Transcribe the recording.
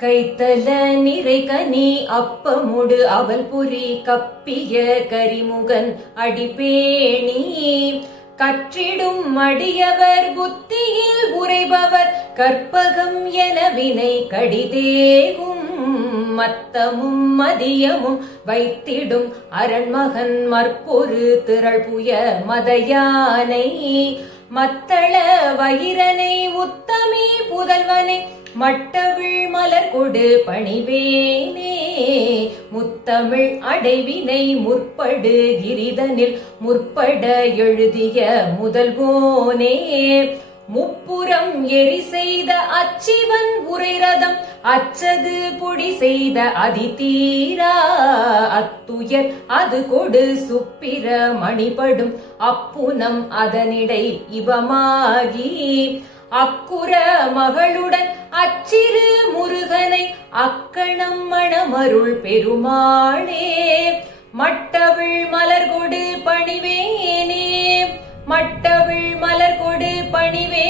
கைத்தல நிறை கனி அப்பமுடு அவல் பொறி கப்பிய கரிமுகன் அடிபேணி கற்றிடும் அடியவர் புத்தியில் உரைபவர் கற்பகம் என வினை கடிதேகும் மத்தமும் மதியமும் வைத்திடும் அரண்மகன் மற்பொரு திரள்புய மதயானை மத்தள வயிரனை உத்தமி புதல்வனை மட்டவிழ் மலர் கொடு பணிவேனே முத்தமிழ் அடைவினை முற்படு கிரிதனில் முற்பட எழுதிய முதல்வோனே முப்புறம் எரி செய்த அச்சிவன் உரைரதம் அச்சது பொடி செய்த அதிதீரா அத்துயர் அது கொடு சுப்பிர மணிபடும் அப்புனம் அதனிடை இவமாகி அக்குற மகளுடன் அச்சிறு முருகனை அக்கணம் மணமருள் பெருமாளே மட்டவிழ் மலர் கொடு பணிவேனே மட்டவிழ் மலர் கொடு பணிவே